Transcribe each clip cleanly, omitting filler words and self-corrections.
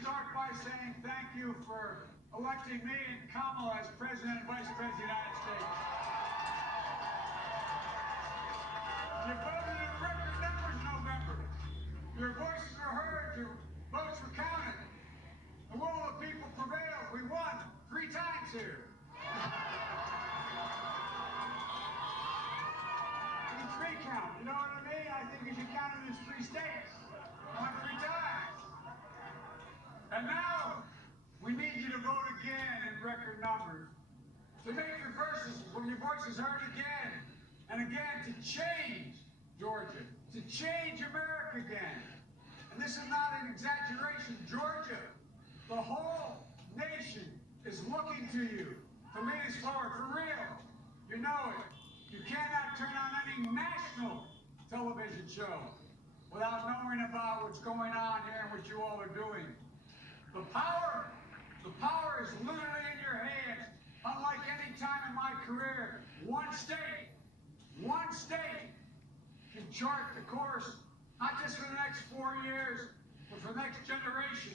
start by saying thank you for electing me and Kamala as President and Vice President of the United States. You voted in record numbers in November. Your voices were heard, your votes were counted. The will of the people prevailed. We won 3 times here. It's 3 count, you know what I mean? I think you should count it as 3 states. Won 3 times. And now, we need you to vote again in record numbers. To make your voices heard again and again, to change Georgia, to change America again. And this is not an exaggeration. Georgia, the whole nation is looking to you to lead us forward, for real. You know it. You cannot turn on any national television show without knowing about what's going on here and what you all are doing. The power is literally in your hands. Unlike any time in my career, one state can chart the course, not just for the next 4 years, but for the next generation.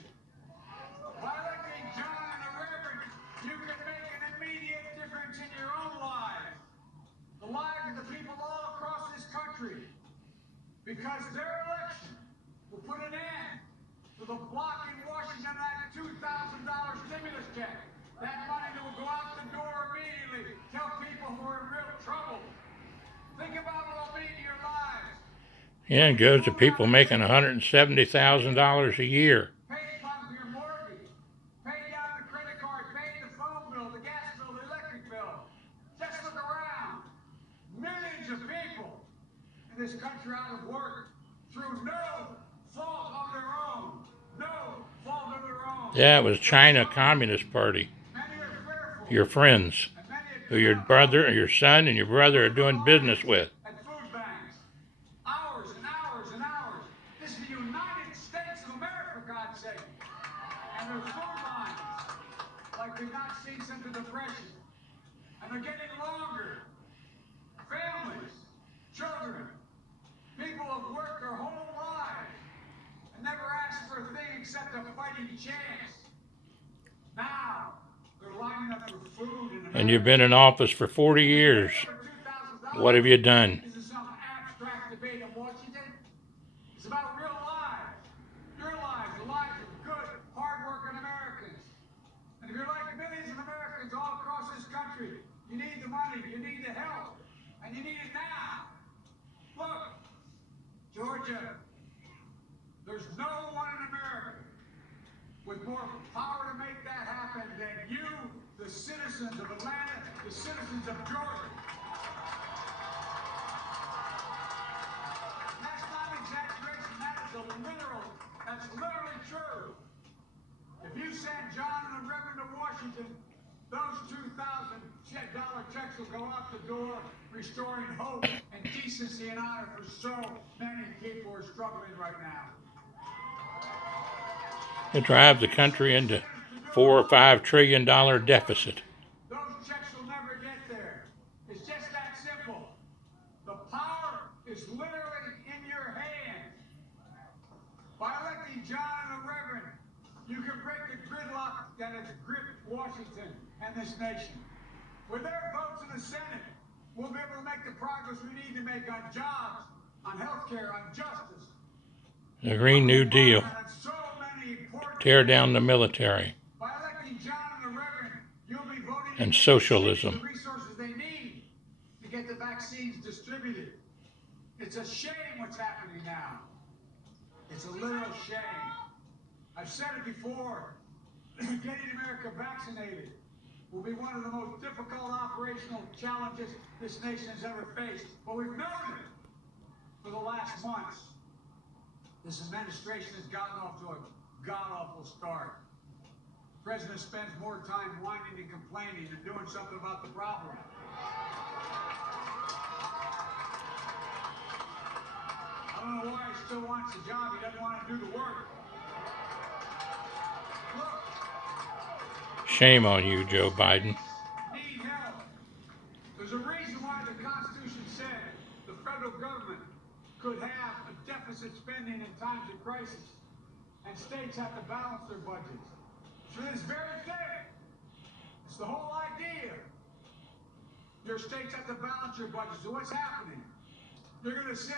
By electing John and the Reverend, you can make an immediate difference in your own lives, the lives of the people all across this country, because their election will put an end to the block in Washington, that $2,000 stimulus check. That money that will go out the door immediately. Tell people who are in real trouble. Think about what it'll mean to your lives. Yeah, it goes to people making $170,000 a year. Pay your mortgage. Pay down the credit card. Pay the phone bill, the gas bill, the electric bill. Just look around. Millions of people in this country out of work through no fault of their own. No fault of their own. Yeah, it was China Communist Party. Your friends, who your brother, or your son, and your brother are doing business with. At food banks, hours and hours and hours. This is the United States of America, for God's sake. And there's food lines like we've not seen since the Depression, and they're getting longer. Families, children, people have worked their whole lives and never asked for a thing except a fighting chance. Now, they're lining up for food. And you've been in office for 40 years. What have you done? This is some abstract debate in Washington. It's about real lives. Your lives, the lives of good, hard-working Americans. And if you're like millions of Americans all across this country, you need the money, you need the help, and you need it now. Look, Georgia, there's no one in America with more power to make that happen than you, the citizens of Atlanta, the citizens of Georgia. That's not an exaggeration, that's literally true. If you send John and the Reverend to Washington, those $2,000 checks will go out the door, restoring hope and decency and honor for so many people who are struggling right now. To drive the country into $4 or $5 trillion deficit. Those checks will never get there. It's just that simple. The power is literally in your hands. By electing John and the Reverend, you can break the gridlock that has gripped Washington and this nation. With their votes in the Senate, we'll be able to make the progress we need to make on jobs, on health care, on justice. The Green New Deal. Tear down the military. By electing John and the Reverend, you'll be voting and socialism. the resources they need to get the vaccines distributed. It's a shame what's happening now. It's a literal shame. I've said it before. Getting America vaccinated will be one of the most difficult operational challenges this nation has ever faced. But we've known it for the last months. This administration has gotten off to a god-awful start. The president spends more time whining and complaining than doing something about the problem. I don't know why he still wants the job. He doesn't want to do the work. Look. Shame on you, Joe Biden. Need help. There's a reason why the Constitution said the federal government could have a deficit spending in times of crisis. and states have to balance their budgets. For this very thing. It's the whole idea. Your states have to balance your budgets. So what's happening? You're going to see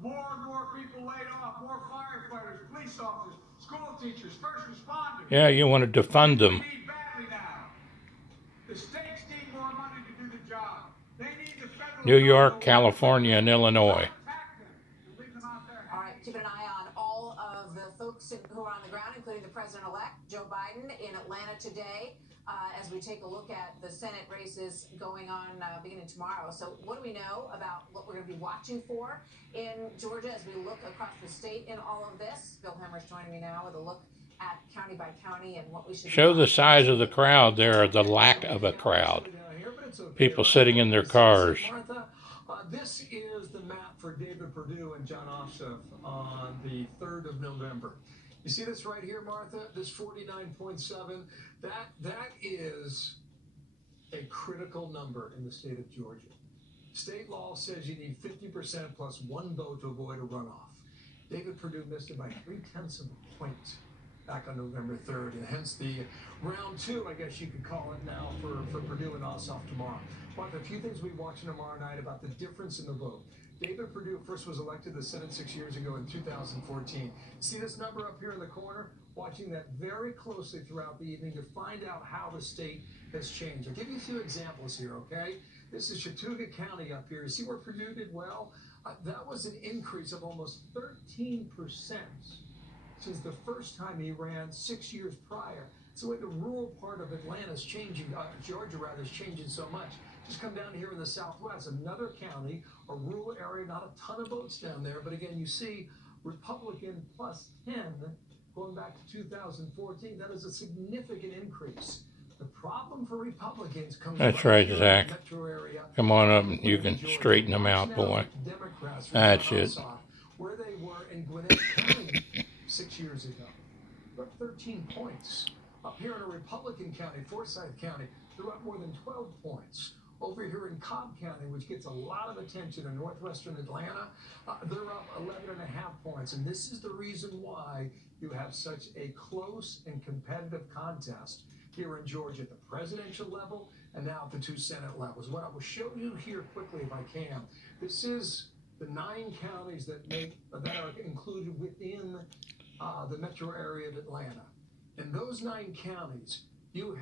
more and more people laid off, more firefighters, police officers, school teachers, first responders. Yeah, you want to defund them. We need badly now. The states need more money to do the job. They need the federal New York, government California, and Illinois. All right, keeping an eye on all of the folks who are on the ground, including the president-elect, Joe Biden, in Atlanta today, as we take a look at the Senate races going on beginning tomorrow. So what do we know about what we're going to be watching for in Georgia as we look across the state in all of this? Bill Hemmer's joining me now with a look at county by county and what we should Show the size of the crowd there, or the lack of a crowd. People sitting in their cars. Martha, this is the map for David Perdue and John Ossoff on the 3rd of November. You see this right here, Martha? This 49.7, that is a critical number in the state of Georgia. State law says you need 50% plus one vote to avoid a runoff. David Perdue missed it by 0.3 of a point back on November 3rd, and hence the round two, I guess you could call it now, for Perdue and Ossoff tomorrow. But a few things we watch tomorrow night about the difference in the vote. David Perdue first was elected to the Senate 6 years ago in 2014. See this number up here in the corner? Watching that very closely throughout the evening to find out how the state has changed. I'll give you a few examples here, okay? This is Chattooga County up here. You see where Perdue did well? That was an increase of almost 13% since the first time he ran 6 years prior. So the rural part of Atlanta is changing, Georgia rather, is changing so much. Just come down here in the Southwest, another county, a rural area, not a ton of votes down there, but again, you see Republican plus 10 going back to 2014. That is a significant increase. The problem for Republicans comes That's right, here Zach. in the metro area. Come on up and you can straighten them out, boy. Democrats That's it. Where they were in Gwinnett County 6 years ago. They're up 13 points. Up here in a Republican county, Forsyth County, they're up more than 12 points. Over here in Cobb County, which gets a lot of attention in northwestern Atlanta, they're up 11.5 points. And this is the reason why you have such a close and competitive contest here in Georgia at the presidential level and now at the two Senate levels. What I will show you here quickly, if I can, this is the 9 counties that are included within the metro area of Atlanta. In those 9 counties, you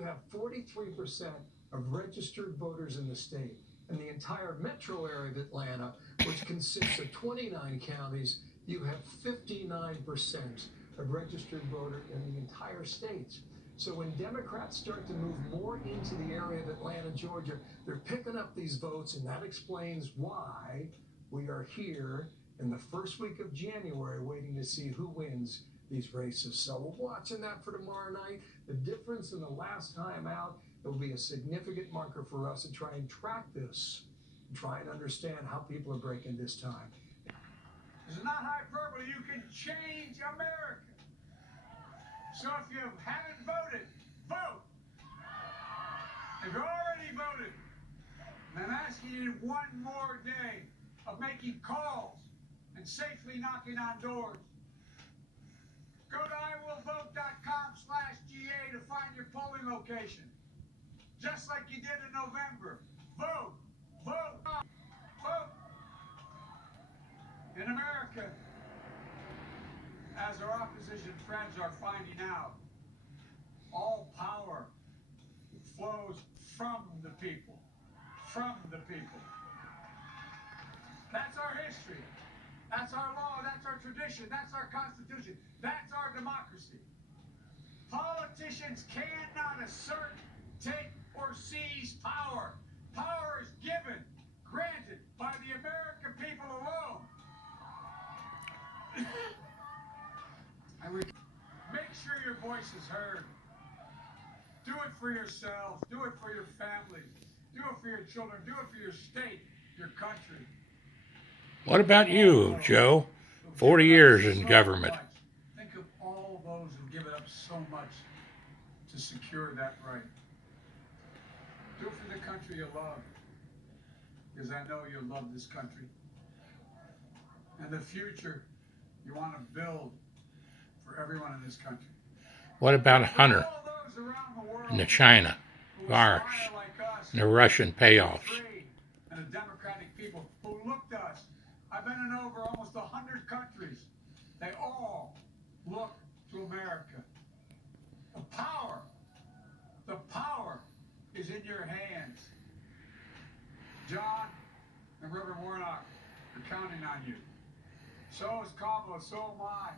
have 43% of registered voters in the state. In the entire metro area of Atlanta, which consists of 29 counties, you have 59% of registered voters in the entire state. So when Democrats start to move more into the area of Atlanta, Georgia, they're picking up these votes, and that explains why we are here in the first week of January waiting to see who wins these races. So we're watching that for tomorrow night. The difference in the last time out, it will be a significant marker for us to try and track this and try and understand how people are breaking this time. This is not hyperbole. You can change America. So if you haven't voted, vote. If you already voted, I'm asking you one more day of making calls and safely knocking on doors. Go to iwillvote.com/GA to find your polling location. Just like you did in November. Vote, vote, vote. In America, as our opposition friends are finding out, all power flows from the people. From the people. That's our history. That's our law. That's our tradition. That's our Constitution. That's our democracy. Politicians cannot assert, take, or seize power. Power is given, granted by the American people alone. And make sure your voice is heard. Do it for yourselves. Do it for your family. Do it for your children. Do it for your state, your country. What about you, Joe? 40 years in government. Think of all those who've given up so much to secure that right. Do it for the country you love, because I know you love this country. And the future You want to build for everyone in this country. What about Hunter All those around the world and the China who virus aspire like us and the Russian payoffs? free and the democratic people who look to us. I've been in over almost 100 countries. They all look to America. The power is in your hands. John and Reverend Warnock are counting on you. So is Kamala, so am I,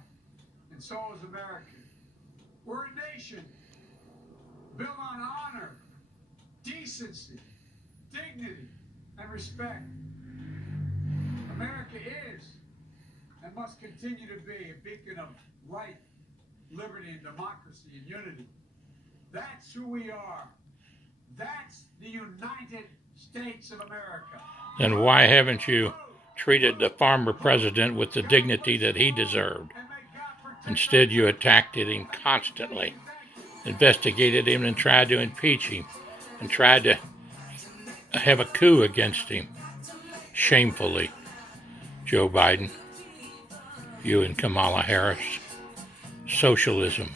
and so is America. We're a nation built on honor, decency, dignity, and respect. America is and must continue to be a beacon of light, liberty, and democracy and unity. That's who we are. That's the United States of America. Then why haven't you treated the former president with the dignity that he deserved? Instead, you attacked him constantly, investigated him and tried to impeach him, and tried to have a coup against him. Shamefully, Joe Biden, you and Kamala Harris. Socialism